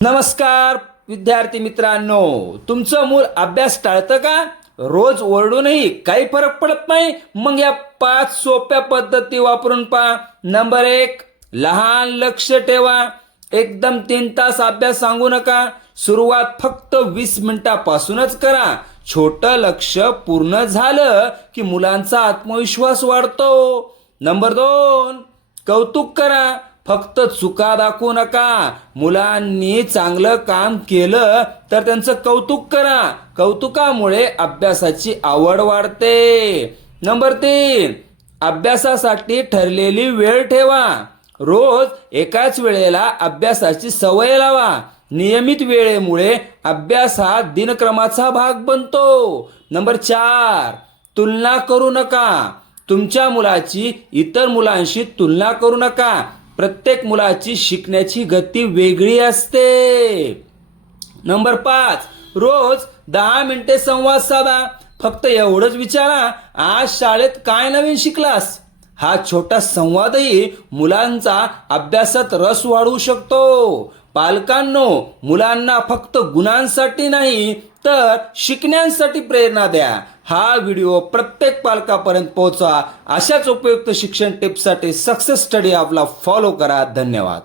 नमस्कार विद्यार्थी मित्रांनो, तुमचं मूल अभ्यास टाळतं का? रोज ओरडूनही काही फरक पडत नाही? मग या 5 सोप्या पद्धती वापरून पहा. नंबर 1, लहान लक्ष ठेवा. एकदम 3 तास अभ्यास सांगू नका. सुरुवात फक्त 20 मिनिटापासूनच करा. छोटं लक्ष पूर्ण झालं की मुलांचा आत्मविश्वास वाढतो. नंबर 2, कौतुक करा. फक्त चुका दाखवू नका. मुलांनी चांगलं काम केलं तर त्यांचं कौतुक करा. कौतुकामुळे अभ्यासाची आवड वाढते. नंबर 3, अभ्यासासाठी ठरलेली वेळ ठेवा. रोज एकाच वेळेला अभ्यासाची सवय लावा. नियमित वेळेमुळे अभ्यास हा दिनक्रमाचा भाग बनतो. नंबर 4, तुलना करू नका. तुमच्या मुलाची इतर मुलांशी तुलना करू नका. प्रत्येक मुलाची शिकण्याची गती वेगळी असते. नंबर 5, रोज 10 मिनिटे संवाद साधा. फक्त एवढंच विचारा, आज शाळेत काय नवीन शिकलास? हा छोटा संवादही मुलांचा अभ्यासात रस वाढवू शकतो. पालकांनो, मुलांना फक्त गुणांसाठी नाही तर शिकण्यासाठी प्रेरणा द्या. हा व्हिडिओ प्रत्येक पालकापर्यंत पोहोचवा. अशाच उपयुक्त शिक्षण टिप्ससाठी सक्सेस स्टडी आपला फॉलो करा. धन्यवाद.